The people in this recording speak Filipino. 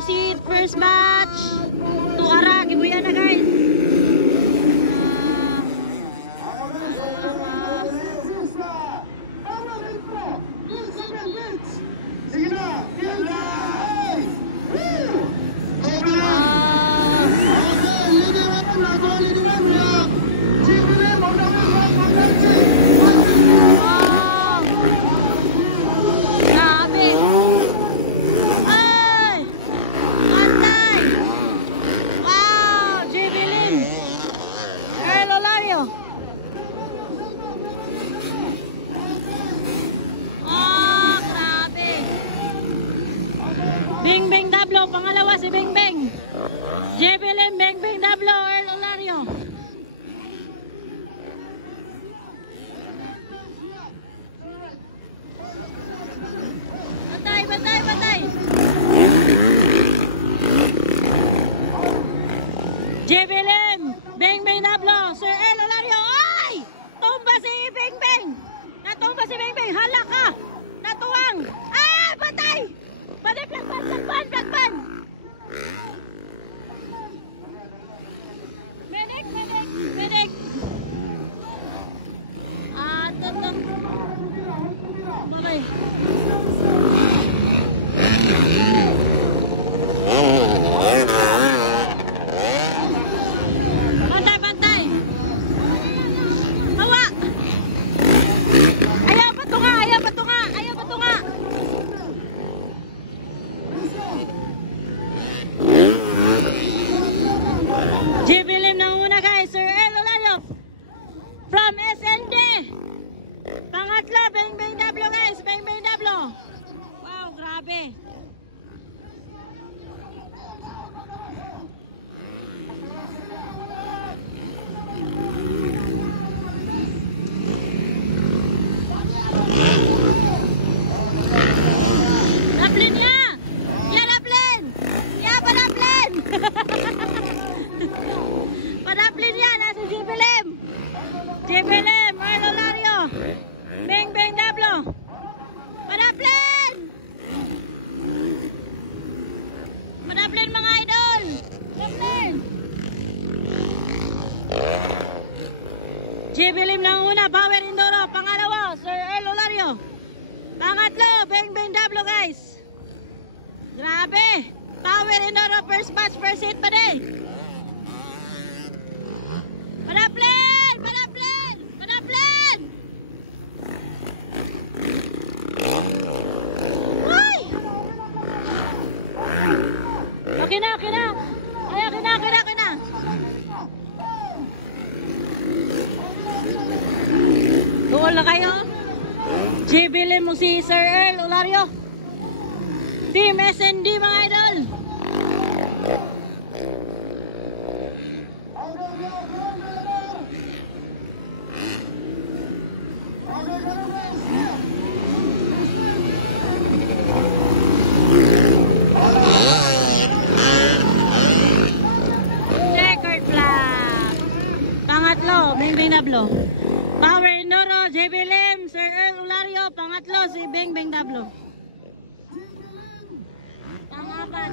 proceed first batch to Ara, gibuya na guys. Bing Bing Dablo, pangalawa si Bing Bing. Jebelim, Bing Bing Dablo, Earl Olario. Batay, batay, batay. Jebelim, Bing Bing Dablo, Sir Earl Olario. Ay! Tumba si Bing Bing. Natumba si Bing Bing. Hala ka. Natuwang. Ah! Batay! Balik, plakban, plakban, plakban! Medic, medic, medic! Tutok. Okay. Bantay, bantay! Hawa! Ayaw, patunga, ayaw, patunga, ayaw, patunga! Jebelim na una guys, Sir Earl Olario from SND. Pangatlo, Bing Bing Dablo guys, Bing Bing Dablo. Wow, grabe. Laplin niya! Ya laplin! Ya palaplin! Padaplin yan, nasa Jebelim. Jebelim, Earl Olario. Bing Bing Dablo. Padaplin! Padaplin mga idol. Padaplin. Jebelim na una, Power Indoro. Pangalawa, Sir Earl Olario. Pangatlo, Bing Bing Dablo guys. Grabe. Power Indoro, first batch, first hit pa din. Padaplin! Padaplin! Padaplin! Ay! Okay na, okay na. Ay, okay na, okay na, okay na. Tuol na kayo. Jebelim mo si Sir Earl Olario. Team SND mga idol. Checkered flag. Pangatlo, Bing Bing Dablo. Power Indoro, Jebelim, Sir Earl Olario. Pangatlo, si Bing Bing Dablo. Pangapat.